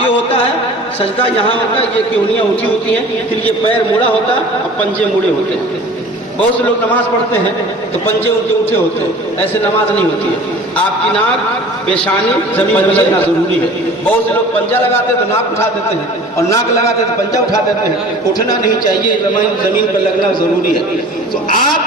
یہ ہوتا ہے سجدہ یہاں ہوتا ہے، یہ کیونیاں اونچی ہوتی ہیں، پھر یہ پیر موڑا ہوتا ہے اور پنجے موڑے ہوتے ہیں۔ بہت سے لوگ نماز پڑھتے ہیں تو پنجے ان کے اونچے ہوتے ہیں، ایسے نماز نہیں ہوتی ہے۔ آپ کی ناک پیشانی زمین پر لگنا ضروری ہے۔ بہت سے لوگ پنجہ لگاتے ہیں تو ناک اٹھا دیتے ہیں، اور ناک لگاتے ہیں تو پنجہ اٹھا دیتے ہیں۔ اٹھنا نہیں چاہیے، زمین پر لگنا ضروری ہے۔ تو آپ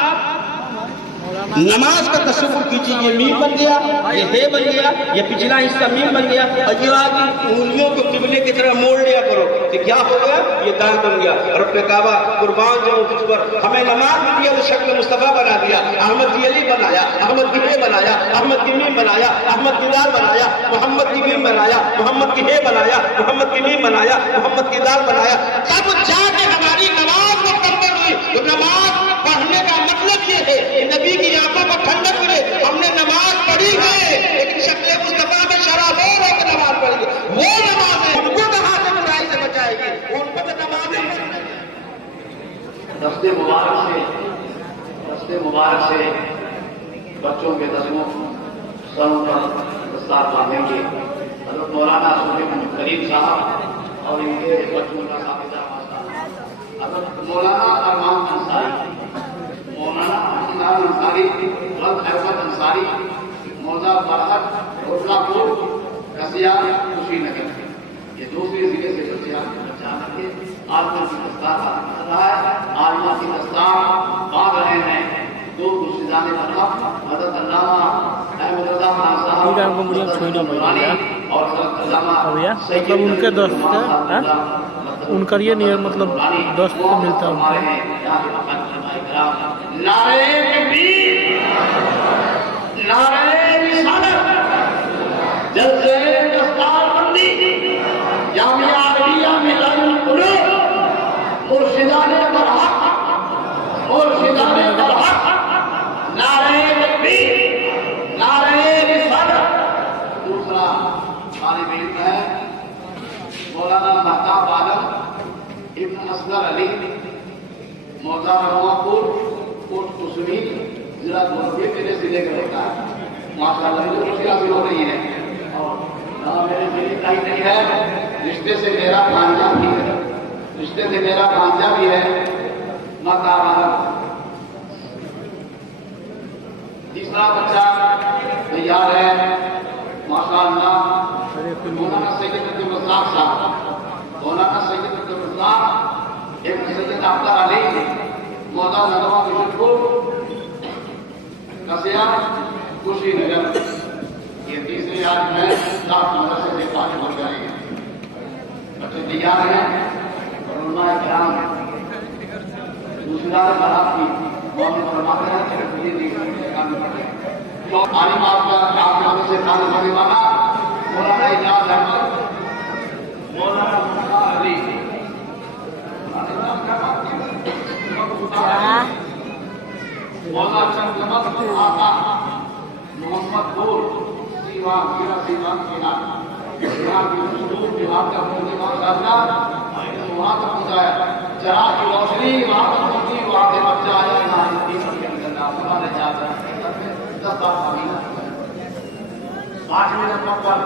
نماز کا تصور کیجیے، یہ میم بن گیا، یہ ہے بن گیا، یہ پچھلا حصہ میم بن گیا، اور یہ آگے انگلیوں کو قبلے کی طرح موڑ لیا کرو کہ کیا ہو گیا، یہ دال بن گیا۔ رب کعبہ قربان جاؤں تجھ پر، ہمیں نماز بھی دیا تو شکل مصطفیٰ بنا دیا، احمد کی علی بنایا، احمد کی ہے بنایا، احمد کی میم بنایا، احمد کی دال بنایا، محمد کی میم بنایا، محمد کی ہے بنایا، محمد کی میم بنایا، محمد کی دال بنایا۔ تب جا کے ہماری نماز مکمل ہوئی۔ تو نماز پڑھنے کا مطلب یہ ہے کہ نبی کی آنکھوں کو ٹھنڈک ملے۔ ہم نے نماز پڑھی ہے لیکن شکل مصطفیٰ میں شرابور ہو کے نماز پڑھی ہے، وہ نماز ہے، ان کو کہاں سے برائی سے بچائے گی؟ ان کو تو نماز ہے۔ دستے مبارک سے بچوں کے دسموں سروں پر دستار باندھیں گے حضرت مولانا سلیم کریم صاحب اور ان کے بچوں کا سابقہ حضرت مولانا ارمان انصاری، مولانا احمد انصاری، ولد احمد انصاری، موزہ فرحت روٹلا پور کسیا خوشی نگر، یہ دوسرے ضلع سے بچے جا کر کے عالمہ کی دستار باندھ رہا ہے۔ عالمہ کی دستار باندھ رہے ہیں دو دوسرے مطلب حضرت علامہ احمد رضا خان صاحب اور حضرت علامہ مطلب ان کے دوست ہے، ان کا یہ نہیں ہے، مطلب دوست سے ملتا ہے۔ نعرہ تکبیر، نعرہ رسالت، جلسے دستار بندی جامعہ عربیہ میں القلوب، مرشدان برحق، مرشدان برحق، نعرہ تکبیر، نعرہ رسالت۔ دوسرا طالب علم ہے مولانا مہتاب عالم ابن اصغر علی، موزہ رواپور، کوٹ کسمی، ضلع دھوبی، میرے ضلع کا ہوتا ہے۔ ماشاء اللہ مجھے خوشی حاصل ہو رہی ہے، اور میرے ضلع کا ہی نہیں ہے، رشتے سے میرا بھانجا بھی ہے، رشتے سے میرا بھانجا بھی ہے مہتاب عالم۔ تیسرا بچہ تیار ہے ماشاء اللہ، مولانا سید عبدالرزاق صاحب، مولانا سید عبدالرزاق ابن سید اختر علی، مولانا ندوہ بشرپور کسیا خوشی نگر۔ یہ تیسرے آج میں دس مدرسے سے فارغ ہو جائیں گے، بچے تیار ہیں۔ اور علماء کرام دوسرا برات کی بہت فرماتے ہیں کہ عالم آپ کا سے فارغ ہونے والا مولانا اعجاز احمد، مولانا مختار علی، مولانا چند آقا، محمد پور سیوان، میرا سیوان یہاں کی مشہور جہاں کا ہونے والا وہاں تک پہنچایا، جہاں کی روشنی وہاں تک پہنچی، وہاں سے بچہ آیا یہاں ہمارے چاہتا ہے 10 بار کمی 8 منٹ پر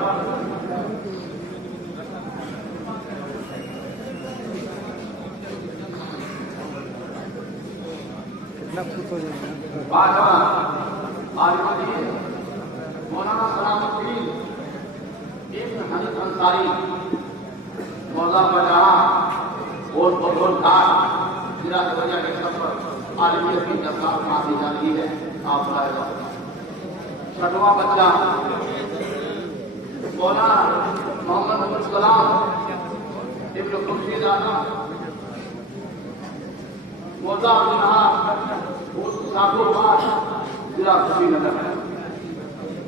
مولانا سلامت الدین ابن حنیف انصاری، موزہ بجارا اور بغل گھاٹ، ضلع دیوریا کے سفر عالمیت کی دستار باندھی جا رہی ہے۔ آپ لائے گا چھٹواں بچہ مولانا محمد عبدالسلام ابن خورشید اعظم، موزہ ساکور باغ، ضلع خوشی نگر ہے۔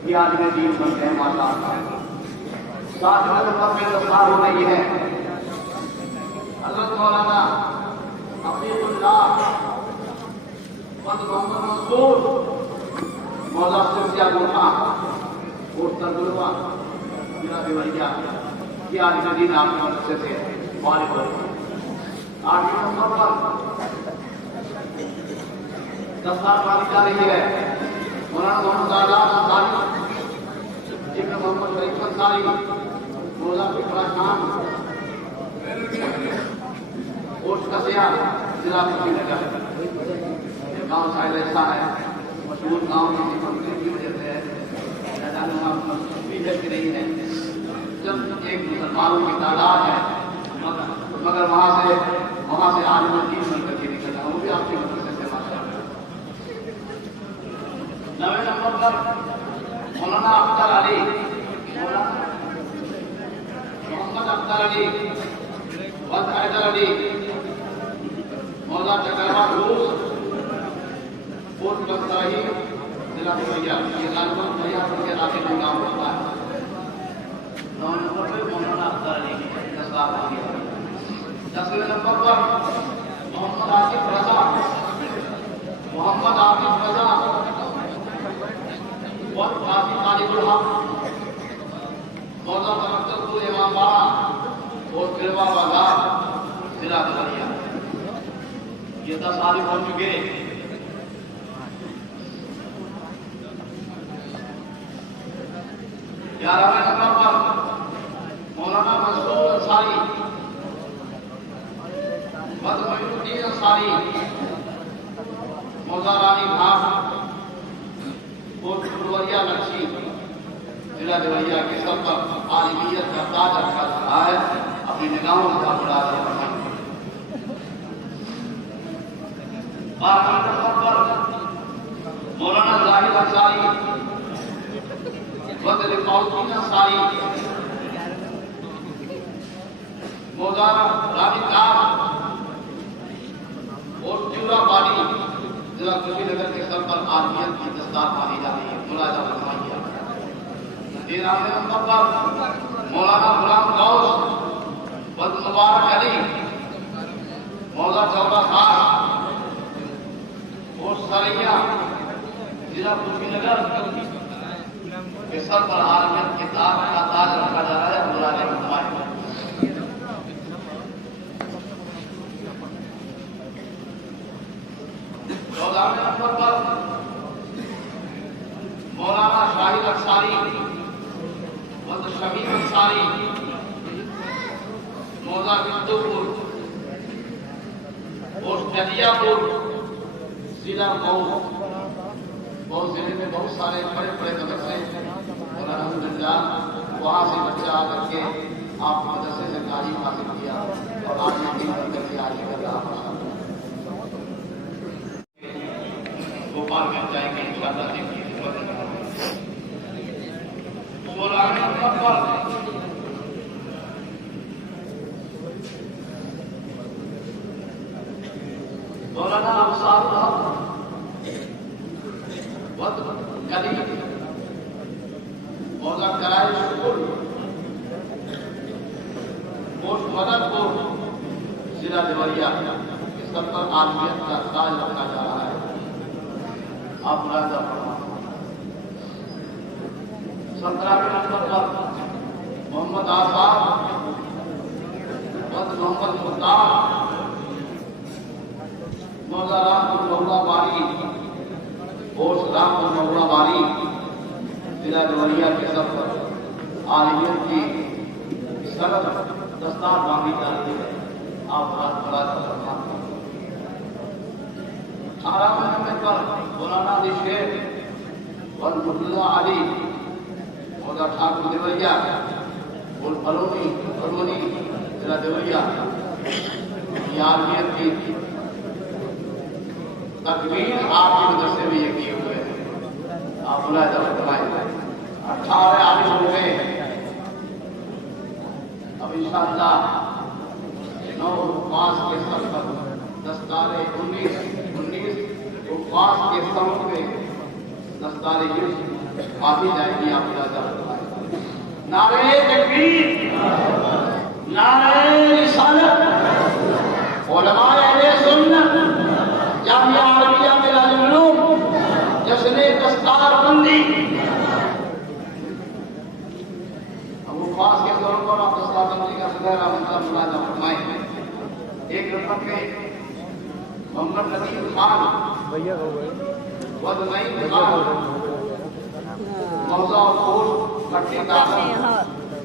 یہ آج میں دین بنتے ہیں ماشاء اللہ۔ 7 نمبر میں دستار ہو رہی ہے حضرت مولانا عفیف اللہ ولد محمد منصور، موزہ سرسیہ گوٹھا اور تندروا، ضلع دیوریا۔ یہ آج میں دین آپ کے مدرسے سے فارغ ہو رہی ہے۔ 8 نمبر پر دستار باندھی جا رہی ہے مولانا محمد انصاری ابن محمد شریف انصاری، مولا پکڑا خان کوٹ کسیا ضلع کشی نگر. یہ گاؤں شاید ایسا ہے مشہور گاؤں کی وجہ سے ہے نہیں ہے. جب ایک مسلمانوں کی تعداد ہے مگر وہاں سے عالم دین بن کر کے نکلنا وہ بھی آپ کی مدد سے ماشاء اللہ. 9 نمبر پر مولانا اختر علی محمد اختر علی وقت حیدر علی مولا چکروا روس کوٹ بختراہی ضلع بھیا. یہ غالباً بھیا کے علاقے میں کام ہوتا ہے. 9 نمبر پہ مولانا اختر علی 10 لاکھ ہو گیا. 10ویں نمبر پر محمد عاطف رضا وقت قاضی طالب الحق موضوع تمکن امام باڑہ اور گروا بازار ضلع بلیا. یہ 10 عالم ہو چکے. 11ویں نمبر پر مولانا مسعود انصاری وقت معین الدین انصاری موضوع رانی گھاٹ کوٹ پھلوریا نقشی ضلع دیویا کے سب پر عالمیت کا تاج رکھا رہا ہے. اپنی نگاہوں کا بڑا رہا. 12 نمبر پر مولانا ظاہر انصاری وقت الدین انصاری موضوع رانی گھاٹ اور چورا پانی ضلع کشی نگر کے سر پر عالمیت کی دستار مانی جا رہی ہے. ملاحظہ فرمائیے. 13ویں نمبر پر مولانا غلام غوث وقت مبارک علی موضوع چودہ خاص اور سریا ضلع کشی نگر کے سر پر عالمیت کی تاج رکھا جا رہا ہے. ملاحظہ فرمائیے. 14ویں نمبر پر مولانا شاہد انصاری وقت شمیم انصاری موضوع بندو پور اور جدیا پور ضلع مئو. ضلع میں بہت سارے بڑے مدرسے اور الحمدللہ وہاں سے بچہ آ کر کے آپ مدرسے سے تعلیم حاصل کیا اور آج دین بن کر کے آگے کر رہا. گوپال میں جائیں گے انشاءاللہ. دیکھیے 16ویں نمبر پر مولانا افسار وقت گلی موضوع کرائے اسکول پوسٹ مدد پور ضلع دیوریا کے سب پر عالمیت کا تاج رکھا جا رہا ہے. آپ ملاحظہ فرمائیں. 17ویں نمبر پر محمد آزاد وقت محمد مختار موضوع رامپور مہوڑا باری اور رامپور مہوڑا باری ضلع دیوریا کے سب پر عالمیت کی سرد دستار باندھی جا رہی ہے. آپ ملاحظہ فرمائیں. 18ویں نمبر پر مولانا علی شیخ اور مطلع علی موضوع ٹھاکر دیوریا اور پلونی ضلع دیوریا کی عالمیت کی تکمیل آپ کی مدرسے میں یہ کیے ہوئے ہیں. آپ ملاحظہ فرمائیں. 18 عالم ہو گئے. اب انشاءاللہ 9 5 کے سر پر دستارے 19 5 کے سمت میں دستارے باندھی جائے گی. آپ ملاحظہ فرمائیں. نعرہ تکبیر نعرہ رسالت علماء اہل سنت جامعہ عربیہ میں العلوم جشن دستار بندی. اب وہ خاص کے طور پر آپ دستار بندی کا صدر ملاحظہ فرمائیں. 1 نمبر پہ محمد نذیر خان وزمین خان موضوع پور پٹی داخل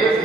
1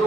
2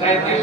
37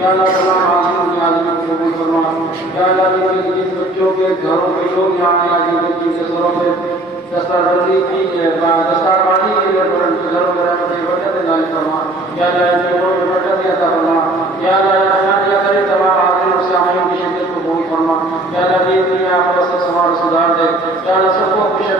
یا اللہ تمام حاضرین کی حاضری کو قبول فرما یا اللہ جن بچوں کے گھروں کے لوگ یہاں آئے جن کے گھروں پہ دستارداری کی دستارداری کے لیے گھروں میں رحمت برکت نازل فرما یا اللہ ان کے گھروں میں برکت عطا فرما یا اللہ رحمت یا کرے تمام حاضرین اور سامعین کی شدت کو قبول فرما یا اللہ یہ دنیا آخرت سے سوار سدھار دے یا اللہ سب کو خوش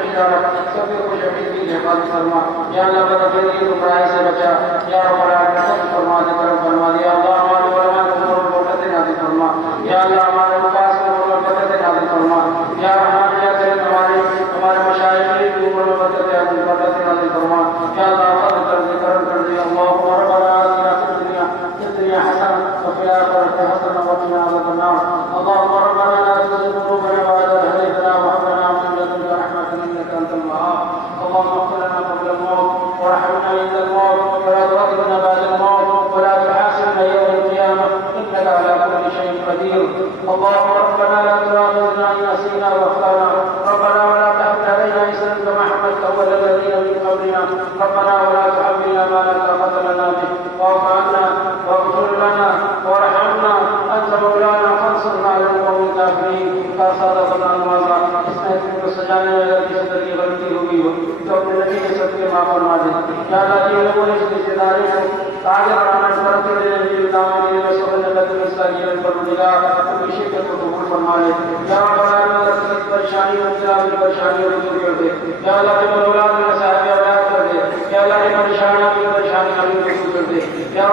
حفیظ کی حفاظت فرما یا اللہ بدفیری گمراہی سے بچا یا رب العالمین فرما دے کرم فرما دے یا اللہ ہمارے علماء کو نور و برکت نازل فرما یا اللہ ہمارے مقاصد کو نور و برکت نازل فرما یا رحمان یا کریم ہمارے مشائخ کو نور و برکت نازل فرما یا اللہ فضل کر دے کرم کر دے اللہم ربنا آتنا فی الدنیا حسنة وفي الآخرة حسنة وقنا عذاب النار اللهم ربنا لا تزغ قلوبنا بعد إذ هديتنا وهب لنا من لدنك رحمة إنك أنت الوهاب اللهم اغفر لنا قبل الموت وارحمنا عند الموت ولا تؤاخذنا بعد الموت ولا تحاسبنا يوم القيامة إنك على كل شيء قدير اللهم ربنا لا تؤاخذنا إن نسينا وأخطأنا ربنا ولا تحمل علينا إصرا كما حملته على الذين من قبلنا ربنا ولا تحملنا ما لا طاقة لنا به واعف عنا واغفر لنا وارحمنا أنت مولانا فانصرنا على القوم الكافرين صدق الله العظيم اس محفل کو سجانے والے کی صدر کی غلطی ہوئی ہو تو اپنے نبی کے صدقے معاف فرما دے یا اللہ جن لوگوں نے اس رشتے داری کو آگے بڑھانا شروع کر دے نبی داموں کے لیے سب نے قدم اس کا یہ پروردگار ان کی شرکت کو قبول فرما لے یا رب العالمین کی پریشانی اور کی پریشانی کو دور کر دے یا اللہ کے اولاد میں صاحب اولاد کر دے یا اللہ کی پریشانی کو دور کر دے یا